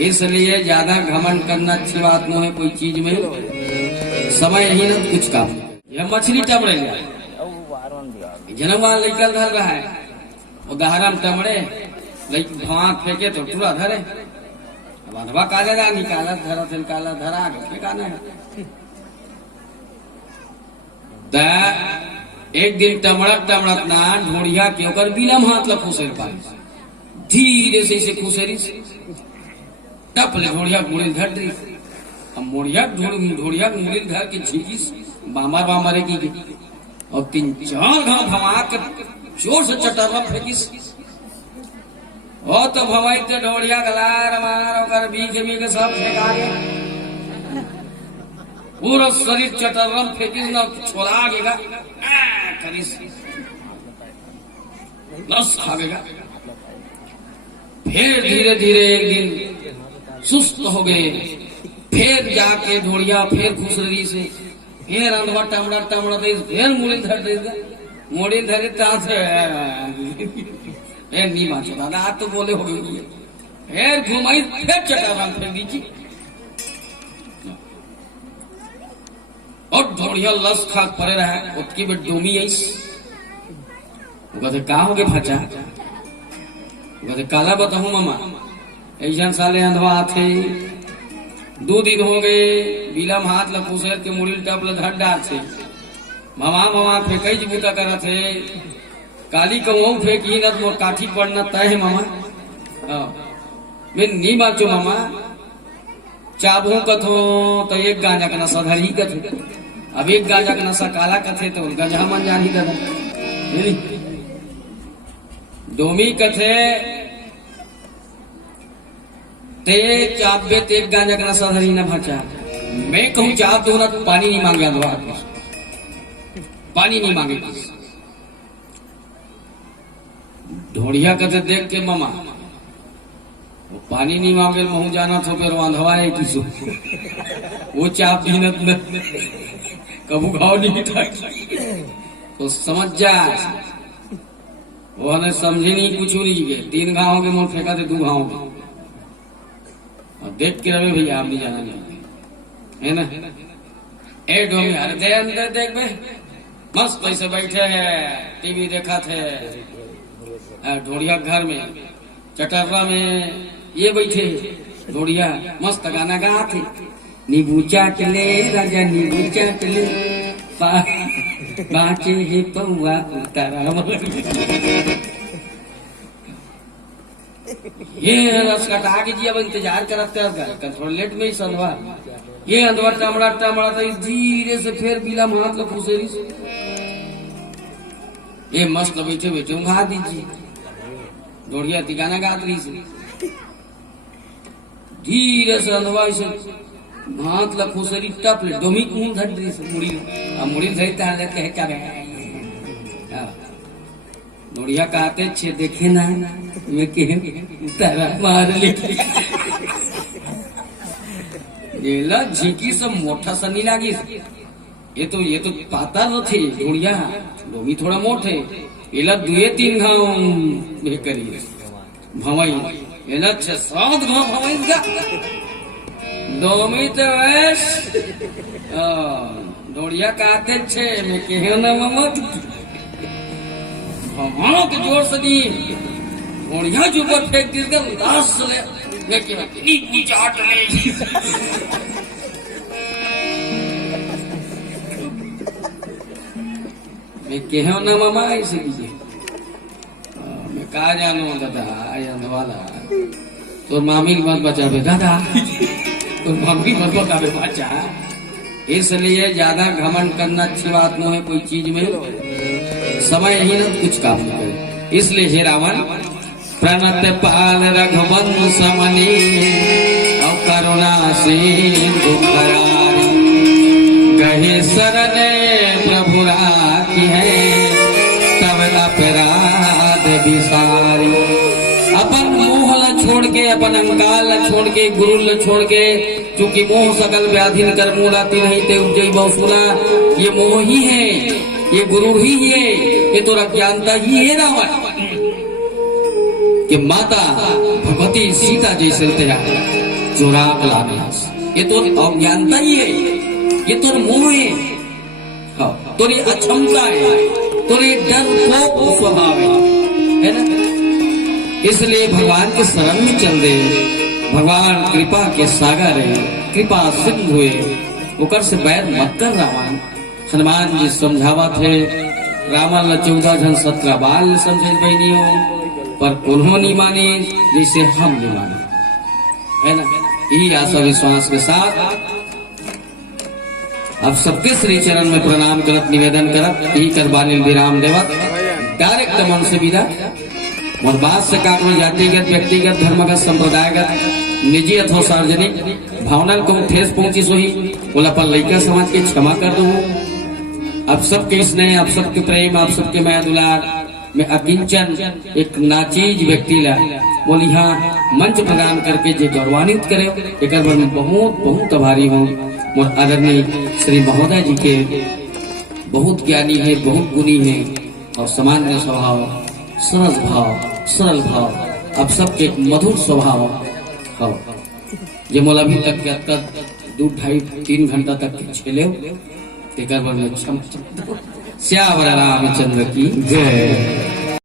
इसलिए ज्यादा घमंड करना अच्छी बात नहीं है। कोई चीज में समय ही न कुछ काम। यह मछली टमड़े जनवा निकल धर रहा है वो दहरा में टमड़े भाग फेंके तो पूरा धरे। अब अधवा काले दा निकाला धरा थे काला धरा फेंकाना है। एक दिन टमड़क टमड़क ना ढोड़िया के ओकर बिलम हाथ ला खुसेर पाई धीरे से इसे खुसेरी टप ले ढोड़िया मुड़िल धर दी। अब मुड़िया ढोड़िया मुड़िल धर के झीकिस बामर बामरे की और 3-4 घाव भमा के जोर से चटरवा फेंकिस। ओ तो भवाई ते ढोड़िया गलार मार ओकर बीके सब फेंका गया। पूरा शरीर चटरम फेंकिस ना छोड़ा गेगा करिस नस खावेगा। फिर धीरे धीरे एक दिन सुस्त हो गए। फिर जाके ढोड़िया फिर खुसरी से फिर अंधवा टमड़ा टमड़ा दे फिर मुड़ी धर दे मुड़ी धरे तासे फिर नहीं माचो दादा आज तो बोले हो गई। फिर घुमाई फिर चटाराम फेंक दीजिए और ढोड़िया लस खा पड़े रहा है। उसकी बेट डोमी आई वो कहते कहा हो गए भाचा कहते काला बताऊं मामा ऐसा साले अंधवा आते 2 दिन हो गए बिलम हाथ लपूसर के मुड़िल टप धर डाल से मामा मामा फेंकई जबूता करा थे काली कमऊ फेंकी न तो काठी पड़ना तय है मामा। मैं नहीं बाचो मामा चाबू कथो तो एक गांजा का नशा धरी कथे। अब एक गांजा का नशा काला कथे तो गंजा मन जानी कथे डोमी कथे ते चाबे ते एक गांजा का नशा धरी न भाचा। मैं कहूँ चाप दो ना तो पानी नहीं मांगे अधवा पानी नहीं मांगे। ढोड़िया कथे देख के मामा वो पानी नहीं मांगे महू जाना तो फिर अंधवा है किसो वो चाप दीनत में कबू घाव नहीं था तो समझ जा वो हमें समझे नहीं कुछ नहीं गए। 3 घाव के मोर फेंका थे 2 घाव के और देख के रहे भैया आप नहीं जाना नहीं है ना। ए डोमी अरे दे अंदर देख बे मस्त कैसे बैठे है टीवी देखा थे ढोड़िया घर में चटर्रा में ये बैठे ढोड़िया मस्त गाना गाते नींबू चाट ले राजा नींबू चाट ले बाचे हे पौआ उतारा ये रस कटा के जी अब इंतजार करते हैं थोड़ा लेट में ही संधवा ये अंधवा टमड़ा टमड़ा तो धीरे से फिर बिला हाथ लो फुसेरी से ये मस्त बैठे बैठे उंघा दीजिए ढोड़िया गाना गात रही से धीरे से अंधवा से हाथ ला फुसेरी टप ले डोमी कून धर रही से मुड़ी धरी तार लेते है क्या ढोड़िया कहते छे देखे ना मैं तारा मार लेला झीकी सब मोटा सा नहीं लागी। ये तो पाता न थे ढोड़िया डोमी थोड़ा मोटे एला 2-3 घाव करी भवाई एला 6-7 घाव भवाई डोमी तो ढोड़िया कहते छे मैं कहे ना मामा भगवानों के जोर से दी ढोड़िया जो ऊपर फेंक दी लाश ले मैं नींबू चाट ले मैं कहो ना मामा ऐसे कीजिए मैं कहा जानू दादा अंधवाला तो मामी मत बचावे दादा तो मामी मत बचावे बचा। इसलिए ज्यादा घमंड करना अच्छी बात नहीं है। कोई चीज में समय ही न कुछ काम करे। इसलिए हे रावण प्रणत पाल रघुवंश समनी और करुणा सिंधु करारी गहे शरण प्रभु राखी है तब अपराध विसारी। अपन मोह ल छोड़ के अपन अंगाल ल छोड़ के गुरु ल छोड़ के चूंकि मोह सकल व्याधि कर मूलाती नहीं ते उपजई बहुसुना ये मोह ही है ये गुरु ही है ये तो अज्ञानता ही है रावण कि माता भगवती सीता जैसे तेरा चोरा लाने ये तो अज्ञानता ही है, ये तो मोह है, हाँ, तोरी अक्षमता है, तोरी डरपोक स्वभाव है ना। इसलिए भगवान के शरण में चल दे। भगवान कृपा के सागर है, कृपा सिंधु है, ओकर से बैर मत कर रावण। हनुमान जी समझावा थे रावण 14 जन 17 बाल समझे बहनी हो, पर उन्होंने माने जैसे हम नहीं माने, है ना। यही आशा विश्वास के साथ अब सबके श्री चरण में प्रणाम करत, निवेदन करत, यही करवाने विराम देवत डायरेक्ट मन से विदा। और बात से काकरो जातिगत, व्यक्तिगत, धर्मगत, संप्रदायगत, निजी अथवा सार्वजनिक भावना को ठेस पहुंची सोही बोला पर लड़का समाज के क्षमा कर दो। आप सबके स्नेह, आप सबके प्रेम, आप सबके माया दुलार में अकिंचन एक नाचीज व्यक्ति ला बोली हाँ मंच प्रदान करके जो गौरवान्वित करे एक मैं बहुत बहुत आभारी हूँ। और आदरणीय श्री महोदय जी के बहुत ज्ञानी है, बहुत गुणी है और सामान्य स्वभाव, सरल भाव, सरल भाव, अब सबके एक मधुर स्वभाव हो। ये मोला भी तक 2-2.5-3 घंटा तक खेले एक बार में क्षमा। श्याम रामचंद्र की जय।